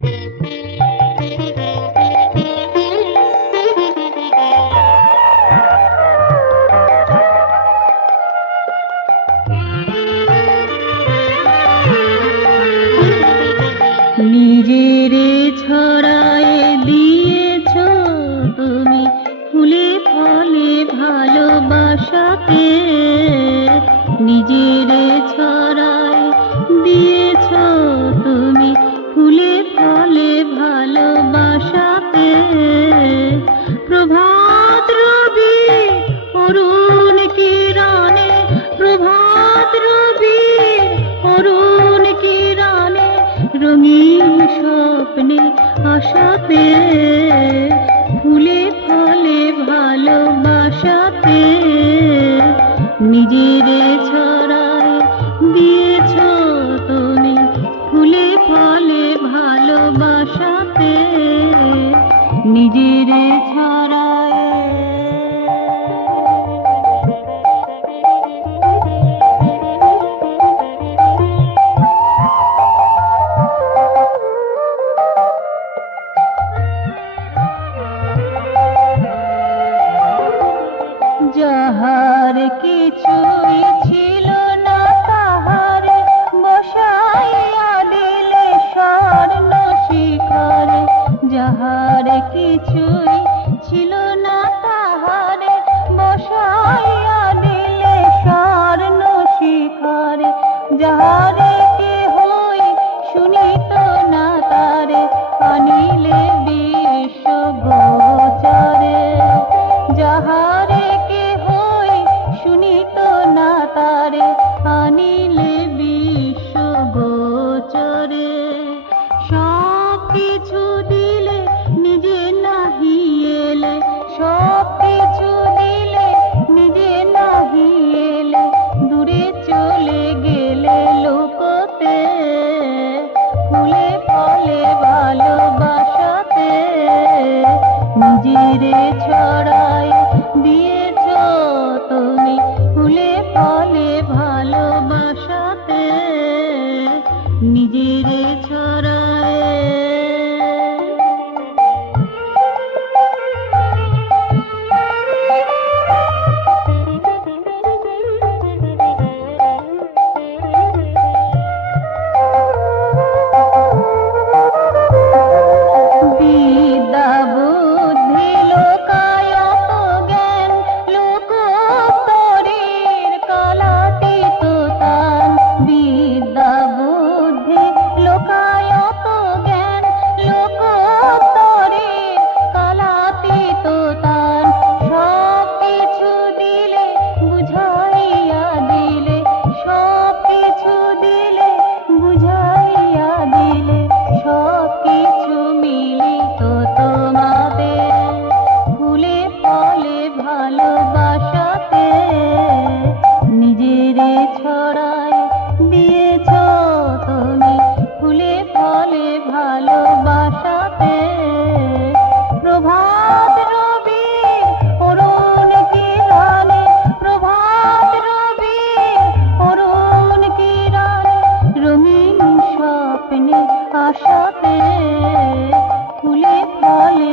নিজেরে ছড়ায় দিয়েছ তুমি ফুলে ফলে ভালোবাসাকে, নিজেরে ছড়ায় দিয়েছ তুমি ফুলে ফলে ভালোবাসাকে। প্রভাত রবি অরুণ কিরণে, প্রভাত রবি অরুণ কিরণে রঙিন স্বপ্নে আশাতে, ফুলে ফলে ভালোবাসাতে। নিজেরে ছড়ায় দিয়েছ তুমি ফুলে ফলে ভালোবাসাতে, নিজেরে ছড়ায়। যাহার কিছুই ছিল না তাহারে বসাইয়া দিলে স্বর্ণ শিখরে, যাহার কিছুই ছিল না তাহারে বসাইয়া দিলে স্বর্ণ শিখরে। যাহারে কেহই শুনিত না তারে আনিলে বিশ্ব গোচরে, যাহারে কেহই শুনিত না তারে আনিলে বিশ্ব গোচরে। সব কিছু দিলে নিজে নাহি এলে, সব কিছু দিলে নিজে নাহি এলে, দূরে চলে গেলে লোকতে, ফুলে ফলে ভালোবাসাতে। নিজেরে ছড়ায় দিয়েছ তুমি ফুলে ফলে ভালোবাসাতে, নিজেরে ছড়ায়। বিদ্যা বুদ্ধি লোকায়ত জ্ঞান লোকোত্তরের কালাতীত তান, বিদ্যা বুদ্ধি লোকায়ত জ্ঞান লোকোত্তরের কালাতীত তান। সব কিছু দিলে বুঝাইয়া দিলে, সব কিছু দিলে বুঝাইয়া দিলে, সব কিছু মিলিত তোমাদের ফুলে ফলে ভালোবাসাতে। নিজেরে ছড়ায় দিয়েছ তুমি ফুলে ফলে ভালোবাসাতে। প্রভাত রবি অরুণ কিরণে, প্রভাত রবি অরুণ কিরণে রঙিন স্বপ্নে আশাতে, ফুলে ফলে